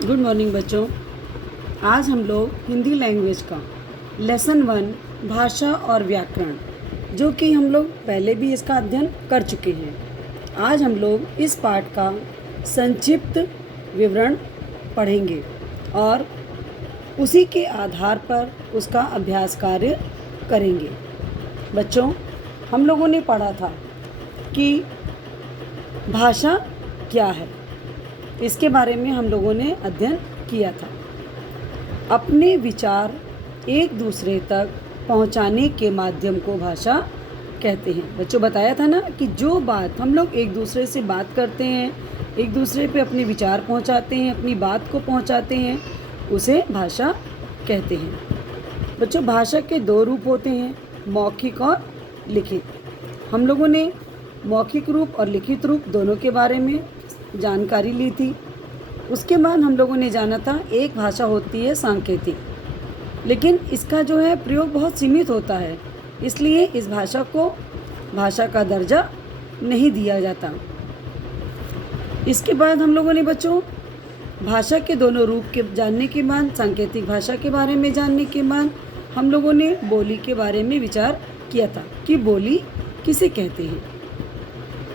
Good morning बच्चों। आज हम लोग हिंदी लैंग्वेज का लेसन 1 भाषा और व्याकरण, जो कि हम लोग पहले भी इसका अध्ययन कर चुके हैं। आज हम लोग इस पाठ का संक्षिप्त विवरण पढ़ेंगे और उसी के आधार पर उसका अभ्यास कार्य करेंगे। बच्चों, हम लोगों ने पढ़ा था कि भाषा क्या है, इसके बारे में हम लोगों ने अध्ययन किया था। अपने विचार एक दूसरे तक पहुंचाने के माध्यम को भाषा कहते हैं। बच्चों, बताया था ना कि जो बात हम लोग एक दूसरे से बात करते हैं, एक दूसरे पे अपने विचार पहुंचाते हैं, अपनी बात को पहुंचाते हैं, उसे भाषा कहते हैं। बच्चों, भाषा के 2 रूप होते हैं, मौखिक और लिखित। हम लोगों ने मौखिक रूप और लिखित रूप दोनों के बारे में जानकारी ली थी। उसके बाद हम लोगों ने जाना था एक भाषा होती है सांकेतिक, लेकिन इसका जो है प्रयोग बहुत सीमित होता है, इसलिए इस भाषा को भाषा का दर्जा नहीं दिया जाता। इसके बाद हम लोगों ने बच्चों भाषा के दोनों रूप के जानने के बाद, सांकेतिक भाषा के बारे में जानने के बाद, हम लोगों ने बोली के बारे में विचार किया था कि बोली किसे कहते हैं।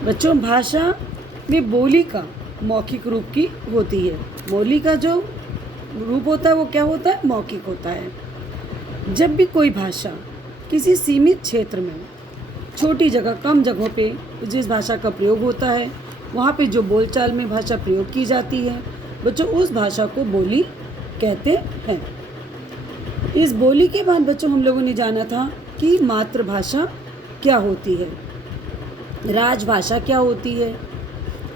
बच्चों, भाषा में बोली का मौखिक रूप की होती है। बोली का जो रूप होता है वो क्या होता है? मौखिक होता है। जब भी कोई भाषा किसी सीमित क्षेत्र में, छोटी जगह, कम जगहों पे जिस भाषा का प्रयोग होता है, वहाँ पे जो बोलचाल में भाषा प्रयोग की जाती है, बच्चों उस भाषा को बोली कहते हैं। इस बोली के बाद बच्चों हम लोगों ने जाना था कि मातृभाषा क्या होती है, राजभाषा क्या होती है,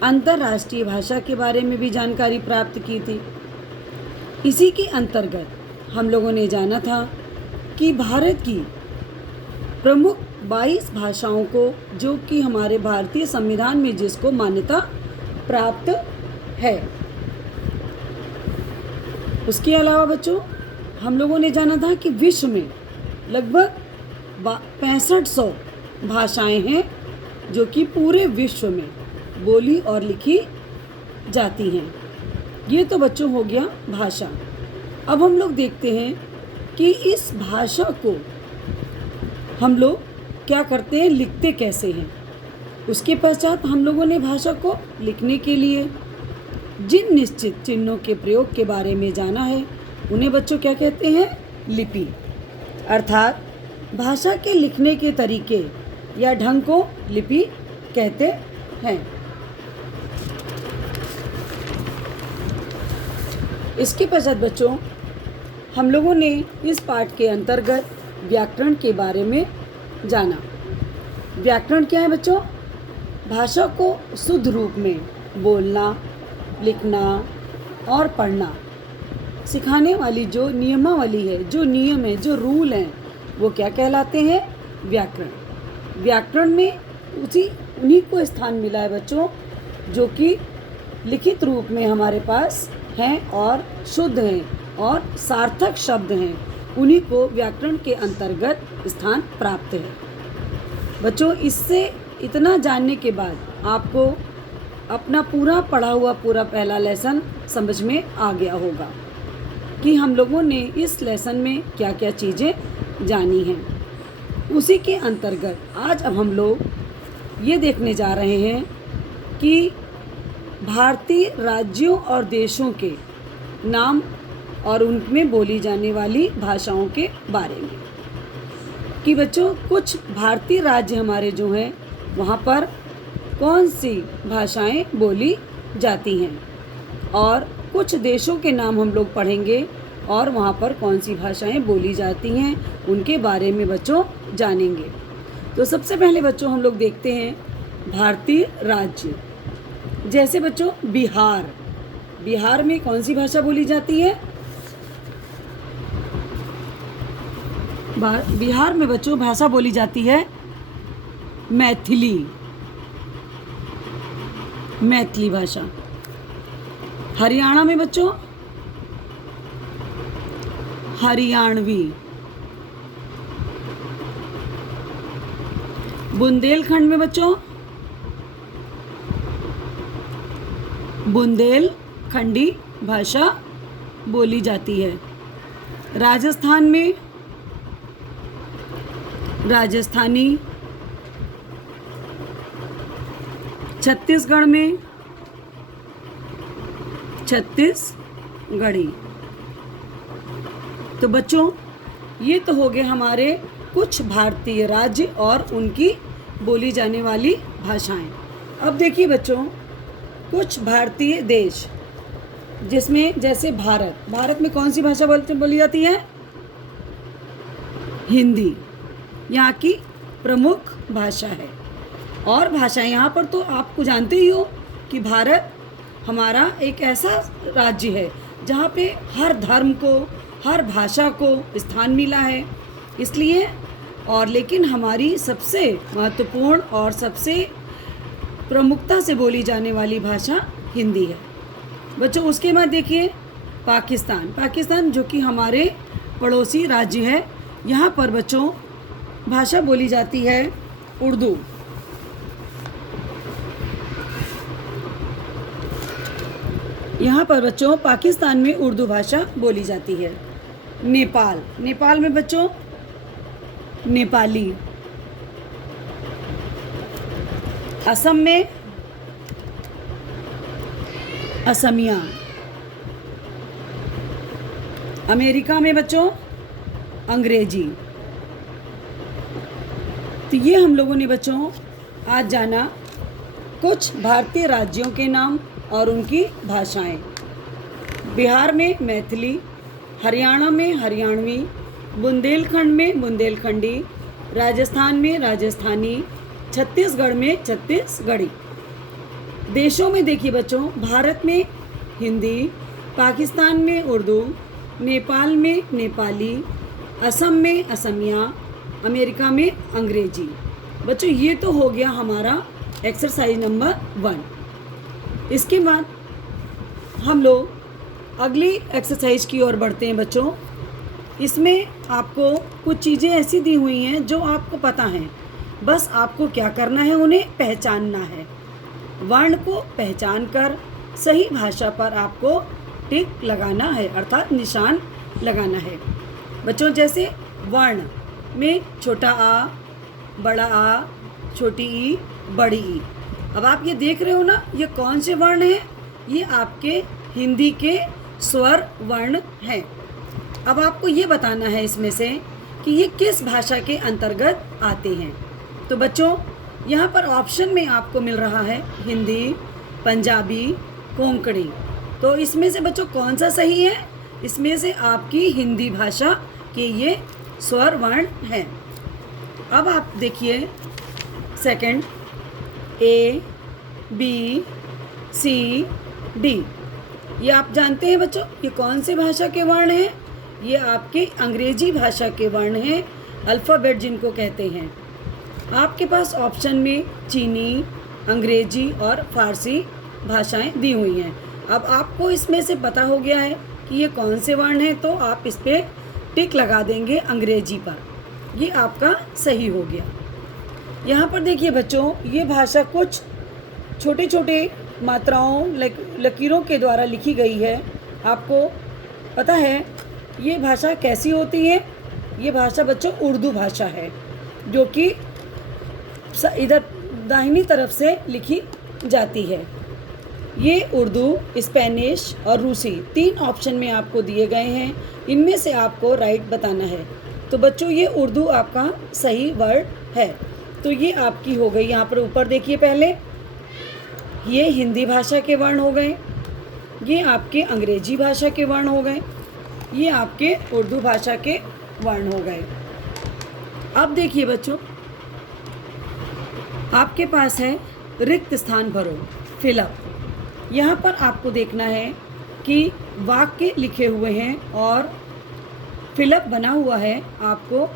अंतर्राष्ट्रीय भाषा के बारे में भी जानकारी प्राप्त की थी। इसी के अंतर्गत हम लोगों ने जाना था कि भारत की प्रमुख 22 भाषाओं को, जो कि हमारे भारतीय संविधान में जिसको मान्यता प्राप्त है। उसके अलावा बच्चों हम लोगों ने जाना था कि विश्व में लगभग 6500 भाषाएं हैं, जो कि पूरे विश्व में बोली और लिखी जाती हैं। ये तो बच्चों हो गया भाषा। अब हम लोग देखते हैं कि इस भाषा को हम लोग क्या करते हैं, लिखते कैसे हैं। उसके पश्चात हम लोगों ने भाषा को लिखने के लिए जिन निश्चित चिन्हों के प्रयोग के बारे में जाना है, उन्हें बच्चों क्या कहते हैं? लिपि। अर्थात भाषा के लिखने के तरीके या ढंग को लिपि कहते हैं। इसके पश्चात बच्चों हम लोगों ने इस पाठ के अंतर्गत व्याकरण के बारे में जाना। व्याकरण क्या है बच्चों? भाषा को शुद्ध रूप में बोलना, लिखना और पढ़ना सिखाने वाली जो नियमावली है, जो नियम है, जो रूल हैं, वो क्या कहलाते हैं? व्याकरण। व्याकरण में उन्हीं को स्थान मिला है बच्चों, जो कि लिखित रूप में हमारे पास हैं और शुद्ध हैं और सार्थक शब्द हैं। उन्हीं को व्याकरण के अंतर्गत स्थान प्राप्त है। बच्चों, इससे इतना जानने के बाद आपको अपना पूरा पढ़ा हुआ पूरा पहला लेसन समझ में आ गया होगा कि हम लोगों ने इस लेसन में क्या क्या चीज़ें जानी हैं। उसी के अंतर्गत आज अब हम लोग ये देखने जा रहे हैं कि भारतीय राज्यों और देशों के नाम और उनमें बोली जाने वाली भाषाओं के बारे में। कि बच्चों कुछ भारतीय राज्य हमारे जो हैं, वहाँ पर कौन सी भाषाएं बोली जाती हैं, और कुछ देशों के नाम हम लोग पढ़ेंगे और वहाँ पर कौन सी भाषाएं बोली जाती हैं, उनके बारे में बच्चों जानेंगे। तो सबसे पहले बच्चों हम लोग देखते हैं भारतीय राज्य। जैसे बच्चों बिहार, बिहार में कौन सी भाषा बोली जाती है? बिहार में बच्चों भाषा बोली जाती है मैथिली, मैथिली भाषा। हरियाणा में बच्चों हरियाणवी। बुंदेलखंड में बच्चों बुंदेलखंडी भाषा बोली जाती है। राजस्थान में राजस्थानी, छत्तीसगढ़ में छत्तीसगढ़ी। तो बच्चों, ये तो हो गए हमारे कुछ भारतीय राज्य और उनकी बोली जाने वाली भाषाएं। अब देखिए बच्चों, कुछ भारतीय देश जिसमें जैसे भारत में कौन सी भाषा बोली जाती है? हिंदी यहाँ की प्रमुख भाषा है। और भाषाएं यहाँ पर तो आपको जानते ही हो कि भारत हमारा एक ऐसा राज्य है जहाँ पे हर धर्म को, हर भाषा को स्थान मिला है। इसलिए और लेकिन हमारी सबसे महत्वपूर्ण और सबसे प्रमुखता से बोली जाने वाली भाषा हिंदी है। बच्चों, उसके बाद देखिए पाकिस्तान जो कि हमारे पड़ोसी राज्य है। यहाँ पर बच्चों भाषा बोली जाती है उर्दू। यहाँ पर बच्चों पाकिस्तान में उर्दू भाषा बोली जाती है। नेपाल में बच्चों नेपाली। असम में असमिया। अमेरिका में बच्चों अंग्रेजी। तो ये हम लोगों ने बच्चों आज जाना कुछ भारतीय राज्यों के नाम और उनकी भाषाएं। बिहार में मैथिली, हरियाणा में हरियाणवी, बुंदेलखंड में बुंदेलखंडी, राजस्थान में राजस्थानी, छत्तीसगढ़ में छत्तीसगढ़ी। देशों में देखिए बच्चों, भारत में हिंदी, पाकिस्तान में उर्दू, नेपाल में नेपाली, असम में असमिया, अमेरिका में अंग्रेजी। बच्चों, ये तो हो गया हमारा एक्सरसाइज नंबर 1। इसके बाद हम लोग अगली एक्सरसाइज की ओर बढ़ते हैं बच्चों। इसमें आपको कुछ चीज़ें ऐसी दी हुई हैं जो आपको पता हैं, बस आपको क्या करना है, उन्हें पहचानना है। वर्ण को पहचान कर सही भाषा पर आपको टिक लगाना है, अर्थात निशान लगाना है। बच्चों, जैसे वर्ण में छोटा आ, बड़ा आ, छोटी ई, बड़ी ई। अब आप ये देख रहे हो ना, ये कौन से वर्ण हैं? ये आपके हिंदी के स्वर वर्ण हैं। अब आपको ये बताना है इसमें से कि ये किस भाषा के अंतर्गत आते हैं। तो बच्चों, यहाँ पर ऑप्शन में आपको मिल रहा है हिंदी, पंजाबी, कोंकणी। तो इसमें से बच्चों कौन सा सही है? इसमें से आपकी हिंदी भाषा के ये स्वर वर्ण हैं। अब आप देखिए सेकंड, ए, बी, सी, डी। ये आप जानते हैं बच्चों, ये कौन से भाषा के वर्ण हैं? ये आपके अंग्रेजी भाषा के वर्ण हैं, अल्फ़ाबेट जिनको कहते हैं। आपके पास ऑप्शन में चीनी, अंग्रेजी और फारसी भाषाएं दी हुई हैं। अब आपको इसमें से पता हो गया है कि ये कौन से वर्ण हैं, तो आप इस पर टिक लगा देंगे अंग्रेजी पर। ये आपका सही हो गया। यहाँ पर देखिए बच्चों, ये भाषा कुछ छोटे छोटे मात्राओं लकीरों के द्वारा लिखी गई है। आपको पता है ये भाषा कैसी होती है? ये भाषा बच्चों उर्दू भाषा है, जो कि इधर दाहिनी तरफ से लिखी जाती है। ये उर्दू, स्पेनिश और रूसी 3 ऑप्शन में आपको दिए गए हैं। इनमें से आपको राइट बताना है। तो बच्चों, ये उर्दू आपका सही वर्ड है। तो ये आपकी हो गई। यहाँ पर ऊपर देखिए, पहले ये हिंदी भाषा के वर्ण हो गए, ये आपके अंग्रेजी भाषा के वर्ण हो गए, ये आपके उर्दू भाषा के वर्ण हो गए। अब देखिए बच्चों, आपके पास है रिक्त स्थान भरो, फिलअप। यहाँ पर आपको देखना है कि वाक्य लिखे हुए हैं और फिलअप बना हुआ है। आपको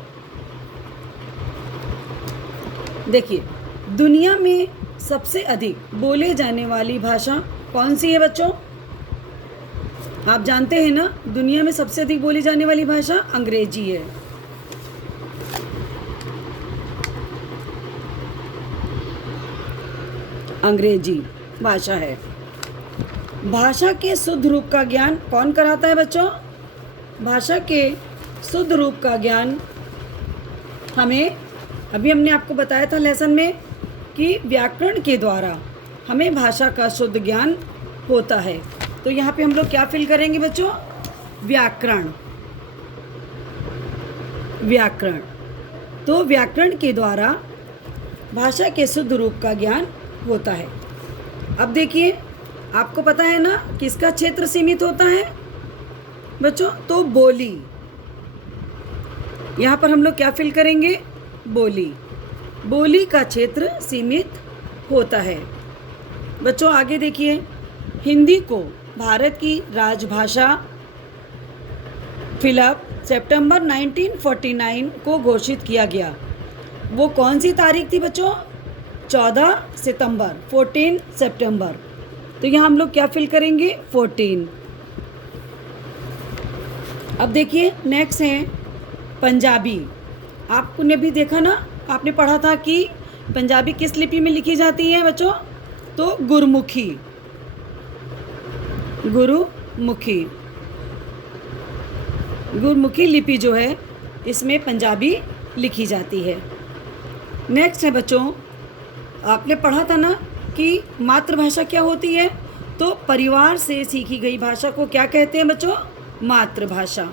देखिए, दुनिया में सबसे अधिक बोले जाने वाली भाषा कौन सी है बच्चों? आप जानते हैं ना, दुनिया में सबसे अधिक बोली जाने वाली भाषा अंग्रेजी है। अंग्रेजी भाषा है। भाषा के शुद्ध रूप का ज्ञान कौन कराता है बच्चों? भाषा के शुद्ध रूप का ज्ञान हमें, अभी हमने आपको बताया था लेसन में कि व्याकरण के द्वारा हमें भाषा का शुद्ध ज्ञान होता है। तो यहाँ पे हम लोग क्या फिल करेंगे बच्चों? व्याकरण। व्याकरण, तो व्याकरण के द्वारा भाषा के शुद्ध रूप का ज्ञान होता है। अब देखिए, आपको पता है ना किसका क्षेत्र सीमित होता है बच्चों? तो बोली। यहाँ पर हम लोग क्या फिल करेंगे? बोली। बोली का क्षेत्र सीमित होता है। बच्चों आगे देखिए, हिंदी को भारत की राजभाषा फिलअप सितंबर 1949 को घोषित किया गया। वो कौन सी तारीख थी बच्चों? 14 सितंबर, 14 सितंबर। तो यहाँ हम लोग क्या फिल करेंगे? 14। अब देखिए नेक्स्ट है पंजाबी। आपने भी देखा ना, आपने पढ़ा था कि पंजाबी किस लिपि में लिखी जाती है बच्चों? तो गुरमुखी। गुरुमुखी, गुरमुखी लिपि जो है इसमें पंजाबी लिखी जाती है। नेक्स्ट है बच्चों, आपने पढ़ा था ना कि मातृभाषा क्या होती है? तो परिवार से सीखी गई भाषा को क्या कहते हैं बच्चों? मातृभाषा।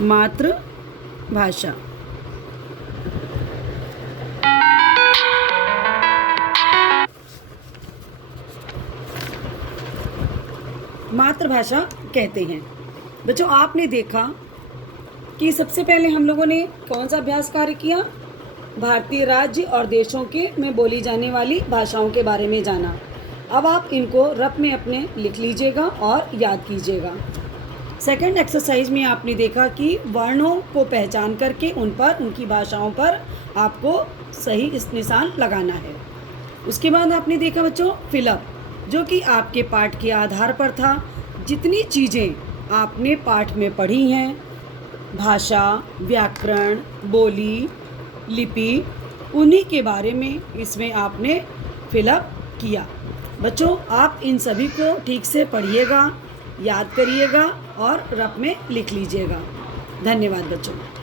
मातृभाषा। मातृभाषा कहते हैं। बच्चों आपने देखा कि सबसे पहले हम लोगों ने कौन सा अभ्यास कार्य किया? भारतीय राज्य और देशों के में बोली जाने वाली भाषाओं के बारे में जाना। अब आप इनको रफ में अपने लिख लीजिएगा और याद कीजिएगा। सेकंड एक्सरसाइज में आपने देखा कि वर्णों को पहचान करके उन पर, उनकी भाषाओं पर आपको सही इस निशान लगाना है। उसके बाद आपने देखा बच्चों फिलअप, जो कि आपके पाठ के आधार पर था। जितनी चीज़ें आपने पाठ में पढ़ी हैं, भाषा, व्याकरण, बोली, लिपि, उन्हीं के बारे में इसमें आपने फिलअप किया। बच्चों आप इन सभी को ठीक से पढ़िएगा, याद करिएगा और रफ में लिख लीजिएगा। धन्यवाद बच्चों।